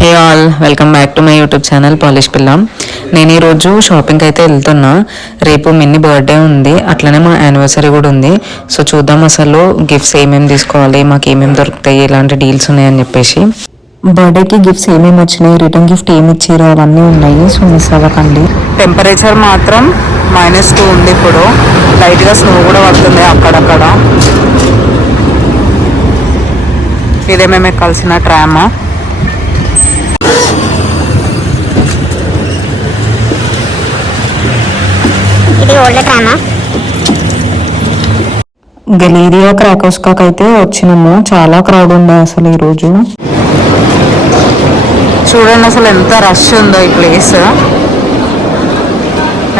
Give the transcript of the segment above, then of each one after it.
Hey all, welcome back to my YouTube channel polish పిల్ల. నేను ఈరోజు షాపింగ్కి అయితే వెళ్తున్నా. రేపు మిన్ని బర్త్డే ఉంది, అట్లనే మా యానివర్సరీ కూడా ఉంది. సో చూద్దాం అసలు గిఫ్ట్స్ ఏమేమి తీసుకోవాలి, మాకు ఏమేమి దొరుకుతాయి, ఎలాంటి డీల్స్ ఉన్నాయని చెప్పేసి. బర్త్డేకి గిఫ్ట్స్ ఏమేమి వచ్చినాయి, రిటర్న్ గిఫ్ట్ ఏమి ఇచ్చారో అవన్నీ ఉన్నాయి. సో మిస్ అవ్వకండి. టెంపరేచర్ మాత్రం -2 ఉంది. ఇప్పుడు లైట్గా స్నో కూడా పడుతుంది అక్కడక్కడ. ఇదే మేము ఎక్కాల్సిన ట్రామా. గలీరియా క్రాకోస్కాక్ అయితే వచ్చినాము. చాలా క్రౌడ్ ఉండే అసలు ఈరోజు. చూడండి అసలు ఎంత రష్ ఉందో ఈ ప్లేస్.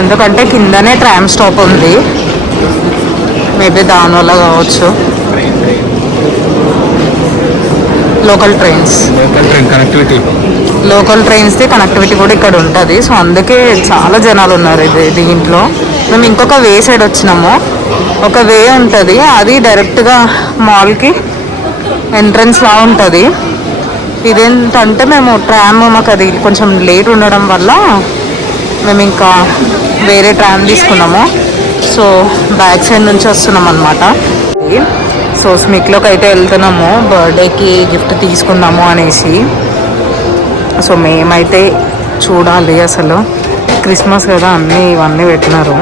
ఎందుకంటే కిందనే ట్రామ్ స్టాప్ ఉంది, మేబీ దానివల్ల కావచ్చు. లోకల్ ట్రైన్స్ది కనెక్టివిటీ కూడా ఇక్కడ ఉంటుంది. సో అందుకే చాలా జనాలు ఉన్నారు దీంట్లో. మేము ఇంకొక వే సైడ్ వచ్చినాము. ఒక వే ఉంటుంది, అది డైరెక్ట్గా మాల్కి ఎంట్రన్స్ లా ఉంటుంది. ఇదేంటంటే మేము ట్రామ్, మాకు అది కొంచెం లేట్ ఉండడం వల్ల మేము ఇంకా వేరే ట్రామ్ తీసుకున్నాము. సో బ్యాక్ సైడ్ నుంచి వస్తున్నాం అనమాట. సో స్మిక్లోకి అయితే వెళ్తున్నాము బర్త్డేకి గిఫ్ట్ తీసుకుందాము అనేసి. సో మేమైతే చూడాలి, అసలు క్రిస్మస్ కదా అన్నీ ఇవన్నీ పెట్టినారు.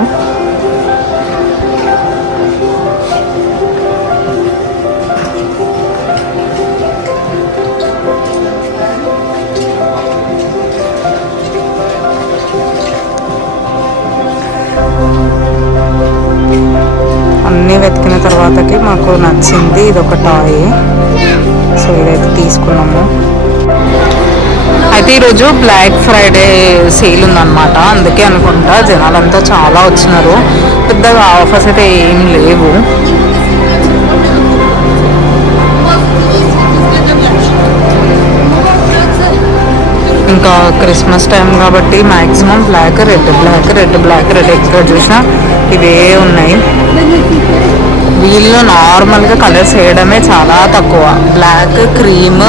అన్నీ వెతికిన తర్వాతకి మాకు నచ్చింది ఇది ఒక టాయ్. సో ఇదైతే తీసుకున్నాము. అయితే ఈరోజు బ్లాక్ ఫ్రైడే సేల్ ఉందన్నమాట, అందుకే అనుకుంటా జనాలంతా చాలా వచ్చినారు. పెద్దగా ఆఫర్స్ అయితే ఏం లేవు. ఇంకా క్రిస్మస్ టైం కాబట్టి మ్యాక్సిమం బ్లాక్ రెడ్ ఎక్కడ చూసినా ఇవే ఉన్నాయి. వీళ్ళు నార్మల్గా కలర్స్ వేయడమే చాలా తక్కువ. బ్లాక్, క్రీమ్,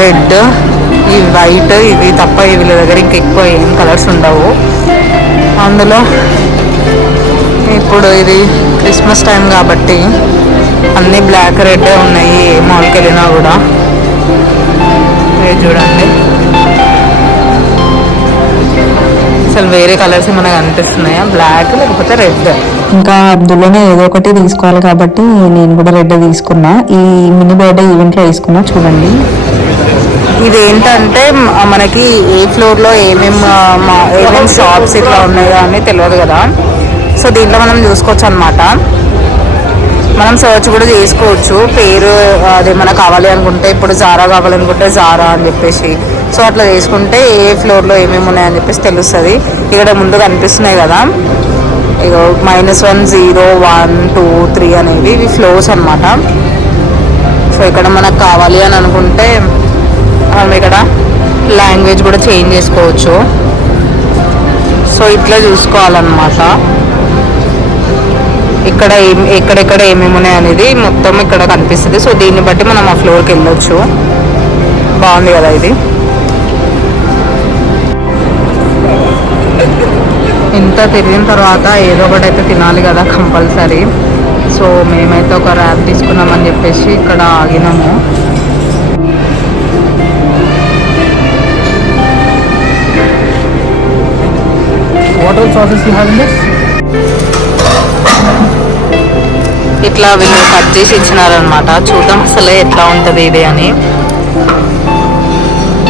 రెడ్, ఈ వైట్, ఇవి తప్ప వీళ్ళ దగ్గర ఇంకెక్కువ ఏం కలర్స్ ఉండవు. అందులో ఇప్పుడు ఇది క్రిస్మస్ టైం కాబట్టి అన్నీ బ్లాక్, రెడ్ ఉన్నాయి. ఏ మాల్కి వెళ్ళినా కూడా చూడండి, అసలు వేరే కలర్స్ మనకు అనిపిస్తున్నాయా? బ్లాక్ లేకపోతే రెడ్. ఇంకా అందులోనే ఏదో ఒకటి తీసుకోవాలి కాబట్టి నేను కూడా రెడ్ తీసుకున్నా. ఈ మినీ బర్త్డే ఈవెంట్లో తీసుకున్నా. చూడండి, ఇదేంటంటే మనకి ఏ ఫ్లోర్లో ఏమేమి షాప్స్ ఇట్లా ఉన్నాయో అని తెలియదు కదా. సో దీంట్లో మనం చూసుకోవచ్చు అనమాట. మనం సర్చ్ కూడా చేసుకోవచ్చు పేరు అదేమైనా కావాలి అనుకుంటే. ఇప్పుడు జారా కావాలనుకుంటే జారా అని చెప్పేసి, సో అట్లా చేసుకుంటే ఏ ఫ్లోర్లో ఏమేమి ఉన్నాయని చెప్పేసి తెలుస్తుంది. ఇక్కడ ముందు కనిపిస్తున్నాయి కదా, ఇక -1, 0, 1, 2, 3 అనేవి ఇవి ఫ్లోర్స్ అనమాట. సో ఇక్కడ మనకు కావాలి అని అనుకుంటే మనం ఇక్కడ లాంగ్వేజ్ కూడా చేంజ్ చేసుకోవచ్చు. సో ఇట్లా చూసుకోవాలన్నమాట. ఇక్కడ ఎక్కడెక్కడ ఏమేమి ఉన్నాయి అనేది మొత్తం ఇక్కడ కనిపిస్తుంది. సో దీన్ని బట్టి మనం ఆ ఫ్లోర్కి వెళ్ళొచ్చు. బాగుంది కదా ఇది. ఇంత తిరిగిన తర్వాత ఏదో ఒకటి అయితే తినాలి కదా కంపల్సరీ. సో మేమైతే ఒక ర్యాప్ తీసుకున్నామని చెప్పేసి ఇక్కడ ఆగినాము. ఇట్లా వీళ్ళు కట్ చేసి ఇచ్చినారనమాట. చూద్దాం అసలు ఎట్లా ఉంటుంది ఇది అని.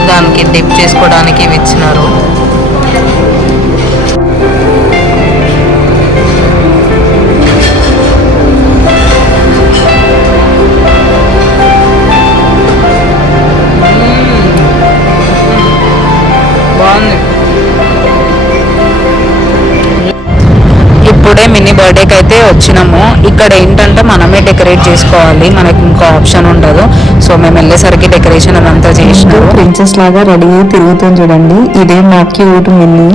దానికి డిప్ చేసుకోవడానికి ఇవి ఇచ్చినారు. బాగుంది. ఇప్పుడే మినీ బర్త్డేకి అయితే వచ్చినాము. ఇక్కడ ఏంటంటే మనమే డెకరేట్ చేసుకోవాలి, మనకి ఇంకో ఆప్షన్ ఉండదు. సో మేము వెళ్ళేసరికి డెకరేషన్ అదంతా చేసినారు. ప్రిన్సెస్ లాగా రెడీ అయ్యి తిరుగుతుంది చూడండి. ఇదే మా క్యూట్ మినీ.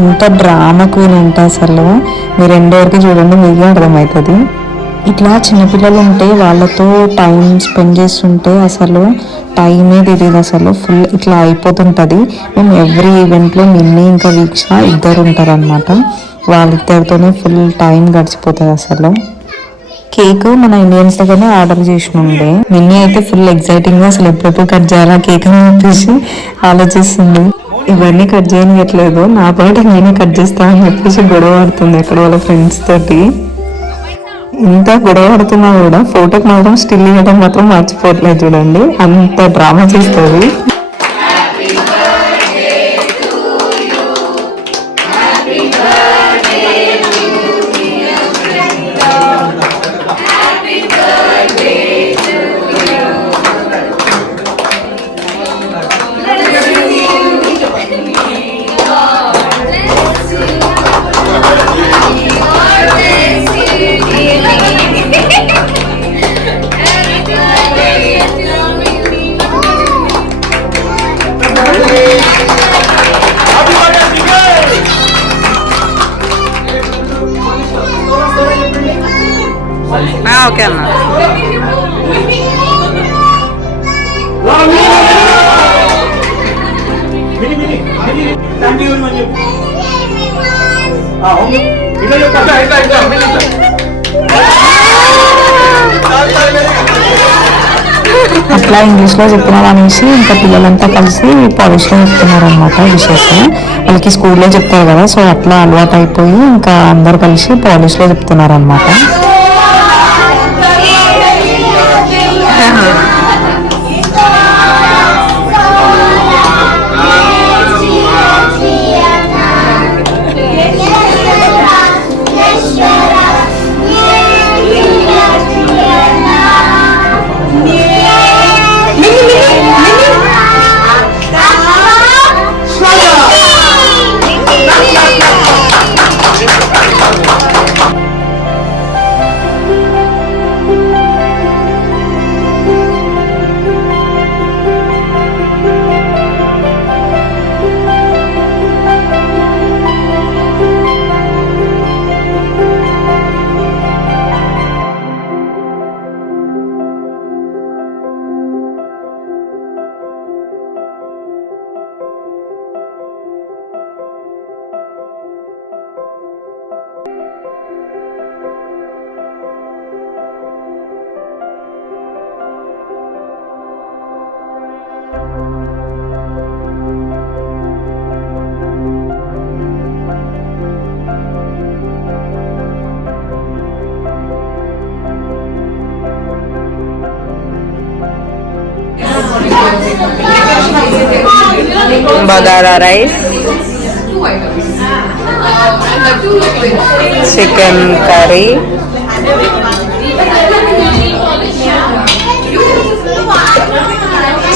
ఎంత డ్రామా క్వీన్ అంటే అసలు మీరు ఎండ్ వరకు చూడండి, మీకే అర్థమవుతుంది. ఇట్లా చిన్నపిల్లలు ఉంటే వాళ్ళతో టైం స్పెండ్ చేస్తుంటే అసలు టైమే తెలియదు, అసలు ఫుల్ ఇట్లా అయిపోతుంటుంది. మేము ఎవ్రీ ఈవెంట్లో మిన్నీ ఇంకా వీక్ష ఇద్దరు ఉంటారనమాట. వాళ్ళిద్దరితోనే ఫుల్ టైం గడిచిపోతుంది అసలు. కేక్ మన ఇండియన్స్ దగ్గరనే ఆర్డర్ చేసిన ఉండే. మిన్నీ అయితే ఫుల్ ఎక్సైటింగ్గా అసలు ఎప్పుడెప్పుడు కట్ చేయాలా కేక్ అని చెప్పేసి ఆలోచిస్తుంది. ఇవన్నీ కట్ చేయనియట్లేదు, నా పాట నేనే కట్ చేస్తా అని చెప్పేసి గొడవ ఆడుతుంది ఎక్కడ వాళ్ళ ఫ్రెండ్స్ తోటి. ఇంత గొడవ పడుతున్నా కూడా ఫోటోకి మాత్రం స్టిల్ ఇవ్వడం మాత్రం మర్చిపోవట్లేదు చూడండి, అంత డ్రామా చేస్తుంది. ఓకే అన్న. అట్లా ఇంగ్లీష్లో చెప్పినాం అనేసి ఇంకా పిల్లలంతా కలిసి పాలిష్లో చెప్తున్నారు అనమాట విషెస్. వాళ్ళకి స్కూల్లో చెప్తారు కదా, సో అట్లా అలవాటు అయిపోయి ఇంకా అందరు కలిసి పాలిష్లో చెప్తున్నారు అనమాట. Bagara rice, chicken curry,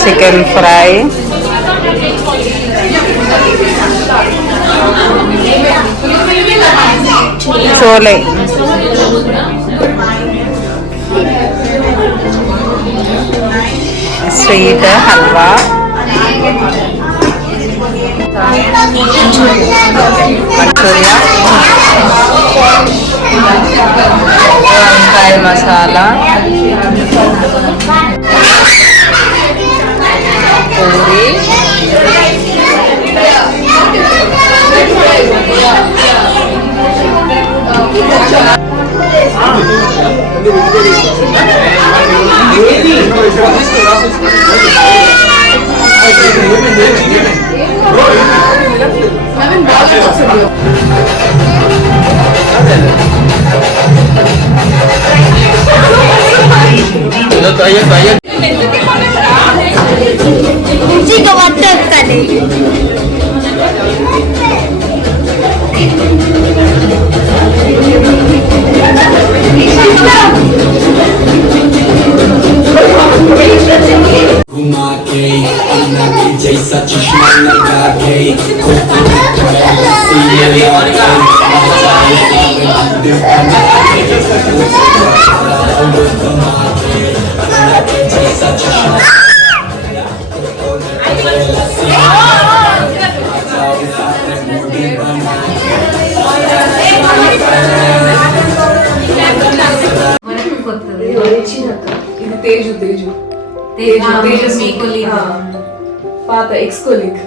chicken fry, chole, sweet halwa, Manchuria, వంకాయ మసాలా, పూరి, जैसा चश्मा लगा के మీ colleague. పాత ఎక్స్ కొలీగ్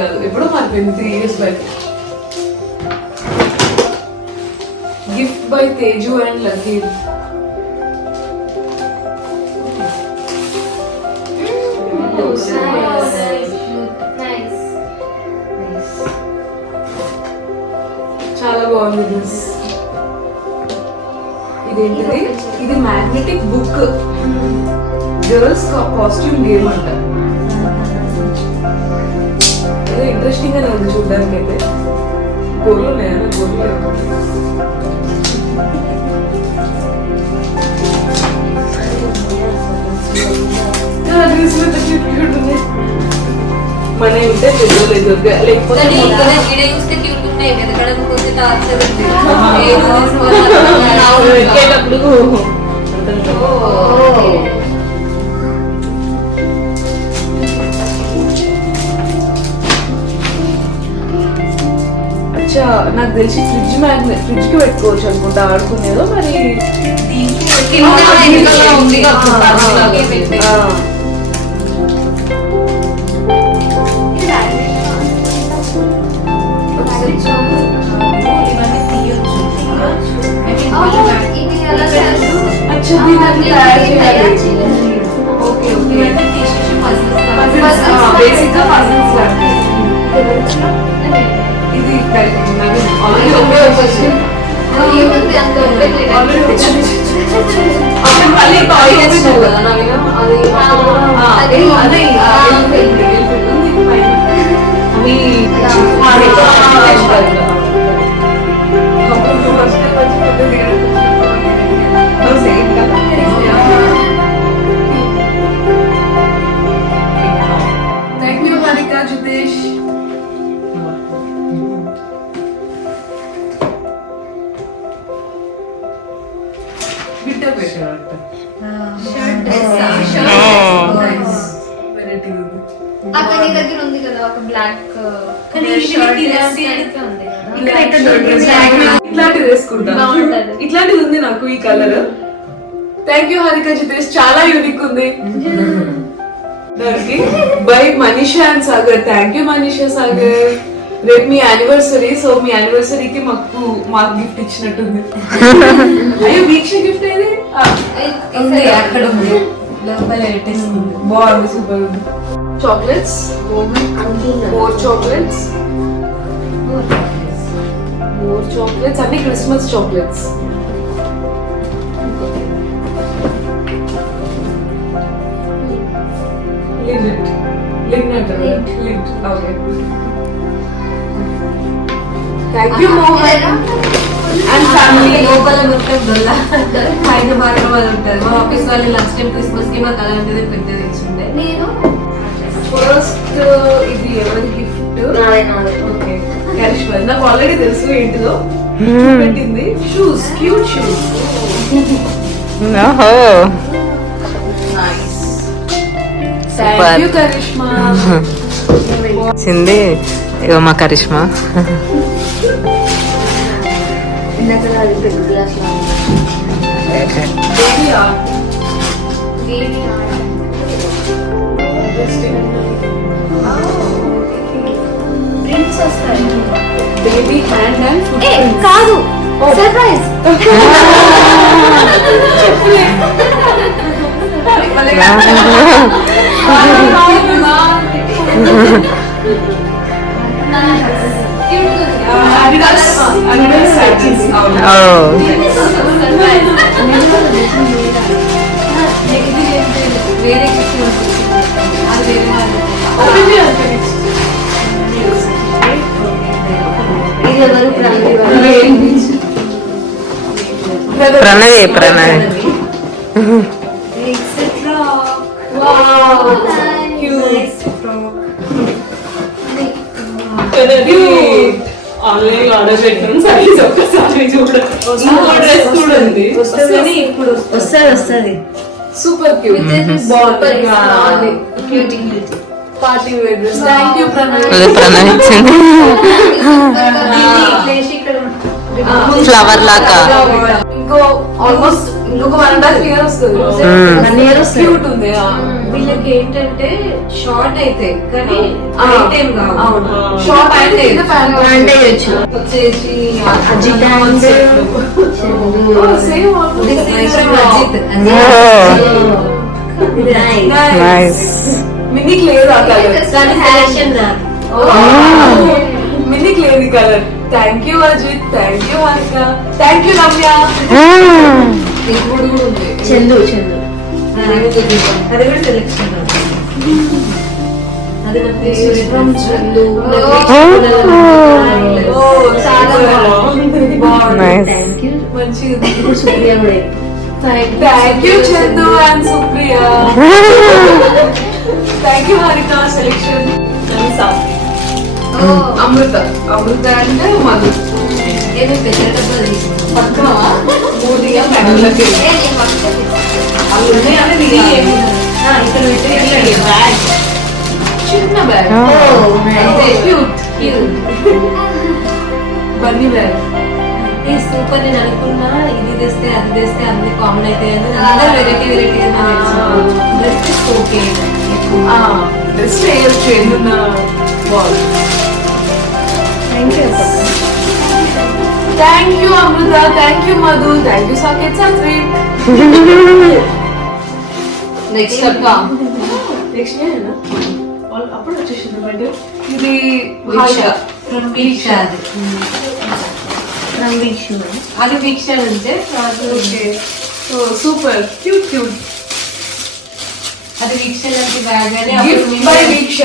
కాదు ఎప్పుడో మారిపోయింది 3 years back. Gift by Teju and Lakeer. చాలా బాగుంది డ్రెస్. ఇదేంటిది? ఇది magnetic book, girls costume game అంట. ఏదో ఇంట్రెస్టింగ్ గానే ఉంది చూడడానికి అయితే. గోర్లు ఉన్నాయా? గోర్లు మన ఇంటే పెద్దలు లేకపోతే అచ్చా నాకు తెలిసి ఫ్రిడ్జ్ కి పెట్టుకోవచ్చు అనుకుంటా ఆడుకునేదో మరి. ఇది థ్యాంక్ యూ హారిక జితేష్. గిట్టర్ పెట్టారంట. వెరైటీ ఉంది. అక్కడ నీ దగ్గర ఉంది కదా ఒక బ్లాక్ ఇట్లాంటిది వేసుకుంటా. ఇట్లాంటిది ఉంది నాకు ఈ colour. Thank you Harika Jitesh, చాలా యూనిక్ ఉంది. దానికి by Manisha and Sagar. Thank you Manisha Sagar. రేపు మీ యానివర్సరీ, సో మీ యానివర్సరీకి మాకు గిఫ్ట్ ఇచ్చినట్టుంది. అయ్యో వీక్ష గిఫ్ట్ ఏది? అక్కడ ఉంది బాగుంది, సూపర్ ఉంది. Chocolates, more chocolates, more chocolates, అన్ని Christmas chocolates. Thank you Mohan and family. లోపల మొత్తం దొల్ల పైన మాత్రం అది ఉంటుంది. మా ఆఫీస్ వాళ్ళు లాస్ట్ టైం క్రిస్మస్ కి మాకు అలాంటిది పెద్దది ఇచ్చిండే. నేను ఫస్ట్ ఇది ఎవరి గిఫ్ట్? ఓకే, కరిష్మా. నాకు ఆల్రెడీ తెలుసు ఏంటిదో పెట్టింది. Shoes, cute shoes. Thank you Karishma. సింది ఇగో మా Karishma. Baby hand and foot కాదు సర్ప్రైజ్. వేరే ప్రణవి ప్రణవి ఆన్లైన్ ఆర్డర్ పెట్టాం. సైజ్ ఒక్కసారి చూడండి. ఇప్పుడు వస్తుంది సూపర్ క్యూట్, బాగుంది. Party wear dress. Thank you Pranav. Pranavi ఇచ్చింది ఫ్లవర్ లాగా. ఇంకో ఆల్మోస్ట్ ఇంకొక 1.5 year వస్తుంది. 1 year వస్తుంది. క్యూట్ ఉంది. వీళ్ళకి ఏంటంటే షార్ట్ అయితే కానీ టైం అవును, షార్ట్ అయితే వచ్చేసి అజిత్ and సేమ్ నైస్. మిన్నీకి లేదు ఆ కలర్, మిన్నీకి లేదు ఈ colour. Thank you Ajith, thank you Harika, thank you Ramya. ఇప్పుడు కూడా ఉంది చందు అది కూడా సెలెక్షన్ అది చందు చాలా నైస్. మంచిగా. ఇప్పుడు సుప్రియ కూడా thank you Chandu and Supriya. Thank you Harika selection. Amrita, Amrita అంటే మధు. ఏమి పెద్ద డబ్బా తీసుకున్నాం పక్కన 3 ఫ్యామిలీలకి ఇక్కడ పెట్టి బ్యాగ్, చిన్న బ్యాగ్, క్యూట్ బన్నీ బ్యాగ్. ఈ సూపర్ నేను అనుకున్నా ఇది తెస్తే అది తెస్తే అన్ని కామన్ అయితే అందరూ variety variety dress okay dress వేయచ్చు ఎన్నున్న బాల్. Thank you Amrutha, thank you Madhu, thank you Saketh Satvik. Next అక్క నెక్స్ట్ అప్పుడు వచ్చేసింది బట్ ఇది వీక్ష అది వీక్ష అంటే సూపర్ క్యూట్ క్యూట్. అది వీక్ష లాంటి బ్యాగ్ అని గిఫ్ట్ బై వీక్ష.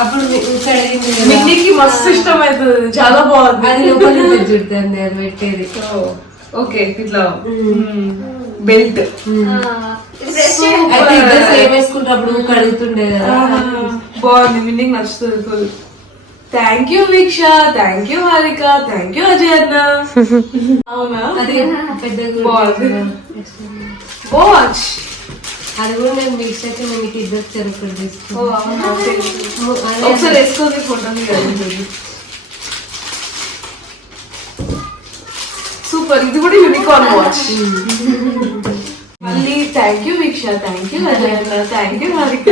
అప్పుడు మిన్నీకి మస్తు ఇష్టం అవుతుంది, చాలా బాగుంది. అది లోపల చుడుతుంది అది పెట్టేది. ఓకే ఇట్లా బెల్ట్ అయితే ఇద్దరు సేమ్ వేసుకుంటప్పుడు కడుగుతుండే కదా. బాగుంది, మిన్నికి నచ్చుతుంది full. Thank you Veeksha, thank you Harika, thank you Ajay అన్న. అవునా అది పెద్దగా బాగుంది. వాచ్ అది కూడా నేను వీక్షకి నేను ఇద్దరు చెరుకు తీసుకున్నాను. ఒకసారి వేసుకొని ఫోటో సూపర్. ఇది కూడా యూనికార్న్ వాచ్. మళ్ళీ thank you Veeksha, thank you Ajay అన్న, థ్యాంక్ యూ హారిక.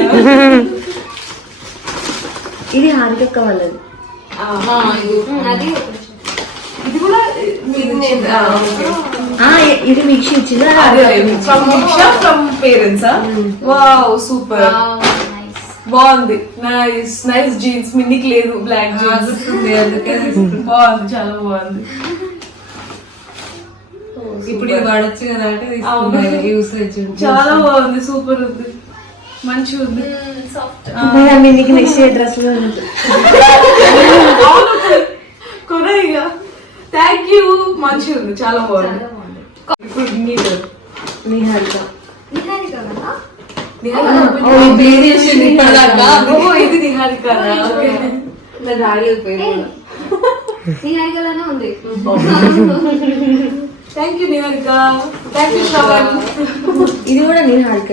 ఇది హారిక వాళ్ళది. అది ఇది కూడా ఇది వీక్ష ఇచ్చింది from Veeksha from parents. Wow super, బాగుంది. Nice nice jeans. మిన్నీకి లేదు బ్లాక్ జీన్స్, అందుకే బాగుంది, చాలా బాగుంది. ఇప్పుడు ఇది వాడచ్చు కదా అంటే యూసేజ్ చాలా బాగుంది, సూపర్ ఉంది, మంచిగా ఉంది. మీకు నెక్స్ట్ డ్రెస్ కొనయిగా. థ్యాంక్ యూ, మంచిగా ఉంది, చాలా బాగుంది. ఇప్పుడు నిహారిక ఇది నిహారిక. నిహారికలోనే ఉంది. Thank you Niharika, thank you Shravan. ఇది కూడా నిహారిక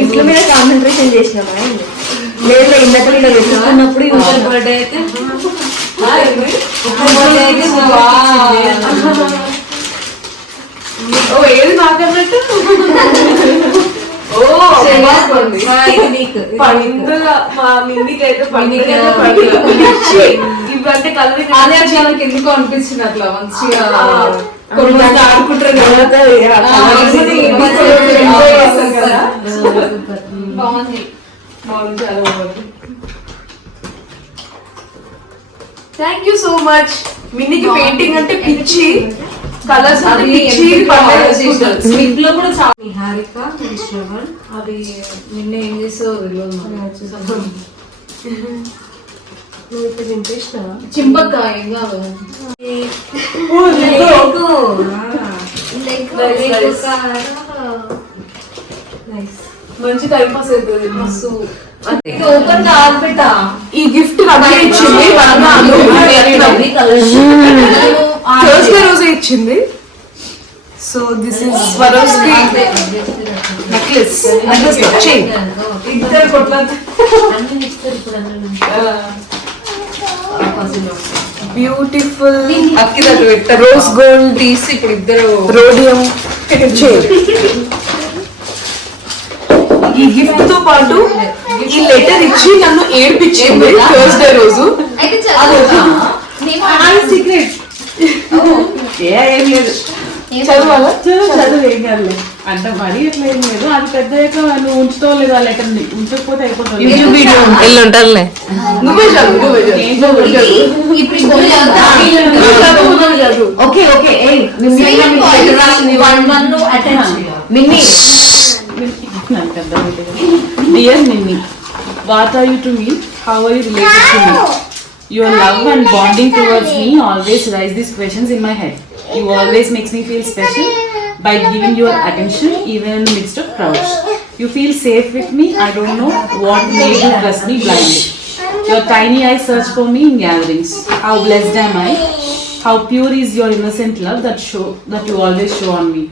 ఇంట్లో మీద కాన్సన్ట్రేషన్ చేసినామా లేదు ఇందాక ఇలా పెట్టుకున్నప్పుడు యూజర్ బర్త్డే అయితే ఓ ఏది నాకన్నట్టు. ఓ ఇది నీకు పండుగ మా మిన్నికి అయితే పండుగ. ఇవంటే కలరింగ్ అదే నాకు ఎందుకు అనిపించింది అట్లా మంచిగా ఆడుకుంటారు బాగుంది, బాగుంది, చాలా బాగుంది. Thank you so much. మిన్నికి పెయింటింగ్ అంటే పిచ్చి, కలర్స్ అంటే పిచ్చి. స్లిప్ లో కూడా చాలా. నిహారిక శ్రవణ్ అది నిన్న ఏం చేసావు నువ్వు ఇప్పుడు నింపేసినావా? చింపక్క ఏం కాదు. మంచి టైం పాస్ అవుతుంది మస్తు. ఓపెన్ కాదు పెట్టా. ఈ గిఫ్ట్ రమ్య ఇచ్చింది, థర్స్డే రోజే ఇచ్చింది. So this is Swarovski necklace chain. ఇద్దరు కొట్లాడు. బ్యూటిఫుల్ రోజ్ గోల్డ్ తీసి ఇప్పుడు ఇద్దరు రోడియం చైన్. ఈ గిఫ్ట్ తో పాటు ఈ లెటర్ ఇచ్చి నన్ను ఏడ్పించింది థర్స్డే రోజు. అయితే చదువు. సీక్రెట్ ఏం లేదు. చదవాలా? చదువు ఏం కాదు అంటే మరీ ఎట్లా ఏం లేదు. అది పెద్ద నువ్వు ఉంచుతో లేదు ఆ లెటర్ ని ఉంచకపోతే అయిపోతుంది. ఇల్లు ఉంటారులే. నువ్వే చదువు. ఇప్పుడు ఇంకోటి చదువుతా. Okay okay Dear Mimi, what are you to me? How are you related to me? Your love and bonding towards me always raise these questions in my head. You always makes me feel special by giving your attention even in the midst of crowds. You feel safe with me. I don't know what made you trust me blindly. Your tiny eyes search for me in gatherings. How blessed am I? How pure is your innocent love that you always show on me.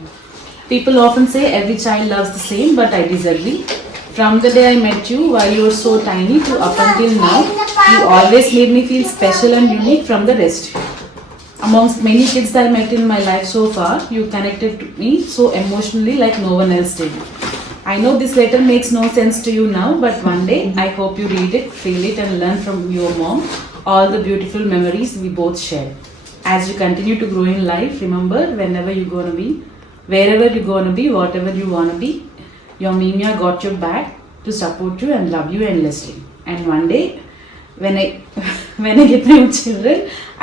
People often say every child loves the same, but I disagree. From the day I met you, while you were so tiny to up until now, you always made me feel special and unique from the rest. Amongst many kids that I met in my life so far, you connected to me so emotionally like no one else did. I know this letter makes no sense to you now, but one day I hope you read it, feel it and learn from your mom all the beautiful memories we both shared. As you continue to grow in life, remember wherever you're gonna be, whatever you wanna be, your Mimia got your back to support you and love you endlessly. And one day, when I get my children,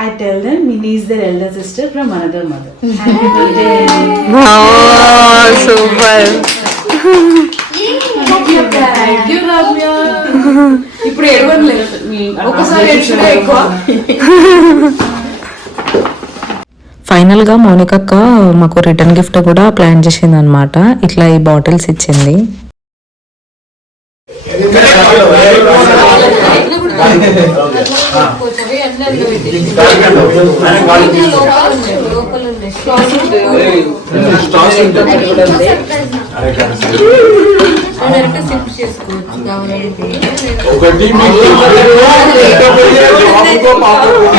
I tell them Mini is their elder sister from another mother. Happy birthday. Super. Thank you Ramya. ఇప్పుడు ఏడవట్లేదు, ఒకసారి ఏడ్చుడే ఎక్కువ. ఫైనల్గా మౌనికక్క మాకు return gift కూడా plan చేసింది అనమాట. ఇట్లా ఈ బాటిల్స్ ఇచ్చింది.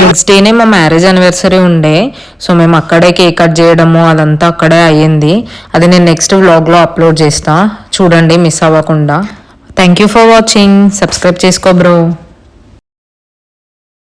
నెక్స్ట్ డేనే మా మ్యారేజ్ యానివర్సరీ ఉండే. సో మేము అక్కడే కేక్ కట్ చేయడము అదంతా అక్కడే అయ్యింది. అది నేను నెక్స్ట్ వ్లాగ్లో అప్లోడ్ చేస్తా, చూడండి మిస్ అవ్వకుండా. Thank you for watching. Subscribe చేసుకో బ్రో.